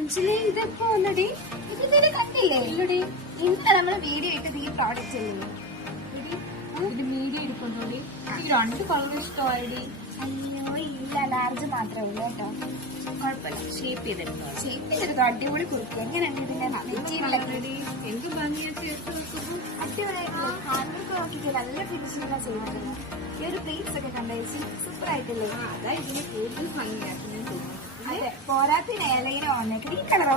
അഞ്ജലി ഇതൊക്കെ ഒന്നടി ഇത് കണ്ടില്ലേ? ഇല്ലടി, ഇന്ന് നമ്മള് വീഡിയോ ഇട്ടത് ഈ പ്രോഡക്റ്റ് അല്ലേ? ഇത് മീഡിയം എടുക്കൊണ്ടോടി. എനിക്ക് 2 കളർ ഇഷ്ടമായിടി. അയ്യോ ഇല്ല, ലാർജ് മാത്രമേ ഉള്ളൂ കേട്ടോ. കുഴപ്പമില്ല, ഷേപ്പ് ചെയ്തെടുത്തോ. ഷേപ്പിലെടുത്തോ, അടിപൊളി കുർത്തി. എങ്ങനെയുണ്ട് ഇതിന്റെ മെറ്റീരിയലൊക്കെ? എന്ത് ഭംഗിയാ ചേർത്ത് വെക്കുമ്പോ. അടിപൊളിയായിട്ടുള്ള ഹാൻഡ്ബാഗ് നോക്കിയിട്ട് നല്ല ഫിനിഷിംഗാണ് ചെയ്യുന്നത്. ഈ ഒരു പ്ലേറ്റ്സ് ഒക്കെ കണ്ടേച്ച് സൂപ്പർ ആയിട്ടില്ലേ? അതാ ഇതിന് കൂടുതൽ ഭംഗിയാക്കി ഞാൻ തോന്നുന്നു. അതെ, പോരാത്തിന് ഏലയിനോ വന്നേക്ക്. ഈ കളറോ?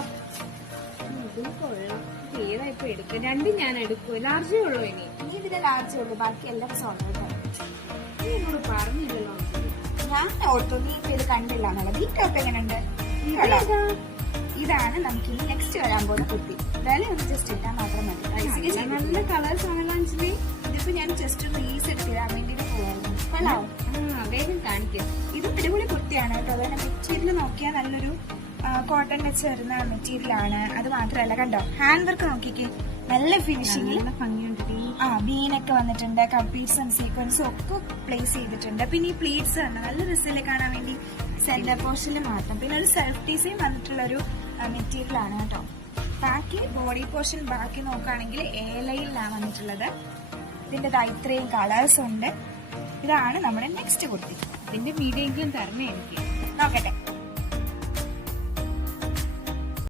ഇതും കൊള്ളാം. ഏതാ ഇപ്പൊ എടുക്കുക? 2 ഞാൻ എടുക്കും. ലാർജേ ഉള്ളൂ ഇനി. ഇനി ഇതിന്റെ ലാർജേ ഉള്ളൂ, ബാക്കി എല്ലാം സോൾവ് കേട്ടോ. നീ എന്നോട് പറഞ്ഞില്ലല്ലോ. ഞാൻ ഓർത്തു നീ ഇപ്പൊ ഇത് കണ്ടില്ല എന്നുള്ളത്. ഈ ടോപ്പ് എങ്ങനെയുണ്ട്? ഇതാണ് നമുക്ക് ഇനി നെക്സ്റ്റ് വരാൻ പോകുന്ന കുർത്തി. വില ഒന്ന് ജസ്റ്റ് ഇട്ടാൽ മാത്രം മതി. നല്ല കളേഴ്സ് ആണല്ലോ അഞ്ജലി. ഇതിപ്പോ ഞാൻ ജസ്റ്റ് റീസ് എടുത്തിടാൻ വേണ്ടിട്ട് പോകാറുണ്ട്. കൊള്ളാവും. വേഗം കാണിക്കാം. ഇത് അടിപൊളി കുർത്തിയാണ് കേട്ടോ. അതുപോലെ മെറ്റീരിയൽ നോക്കിയാൽ നല്ലൊരു കോട്ടൺ വെച്ച് വരുന്ന മെറ്റീരിയൽ ആണ്. അത് മാത്രമല്ല കണ്ടോ, ഹാൻഡ് വർക്ക് നോക്കിക്കേ, നല്ല ഫിനിഷിംഗ്, നല്ല ഭംഗിയുണ്ട്. ബീനൊക്കെ വന്നിട്ടുണ്ട്, കപ്പീസും സീക്വൻസും ഒക്കെ പ്ലേസ് ചെയ്തിട്ടുണ്ട്. പിന്നെ ഈ പ്ലീറ്റ്സ് ആണ് നല്ല റിസിൽ കാണാൻ വേണ്ടി സെന്റർ പോർഷനിൽ മാത്രം. പിന്നെ ഒരു സെൽഫ് ഡിസൈൻ വന്നിട്ടുള്ള ഒരു മെറ്റീരിയൽ ആണ് കേട്ടോ. ബാക്കി ബോഡി പോർഷൻ ബാക്കി നോക്കുകയാണെങ്കിൽ ഏലയിലാണ് വന്നിട്ടുള്ളത്. ഇതിന്റെ ഇത്രയും കളേഴ്സ് ഉണ്ട്. ഇതാണ് നമ്മുടെ നെക്സ്റ്റ് കുർത്തി. ഇതിന്റെ വീഡിയോ എങ്കിലും തരണേ എനിക്ക്. നോക്കട്ടെ.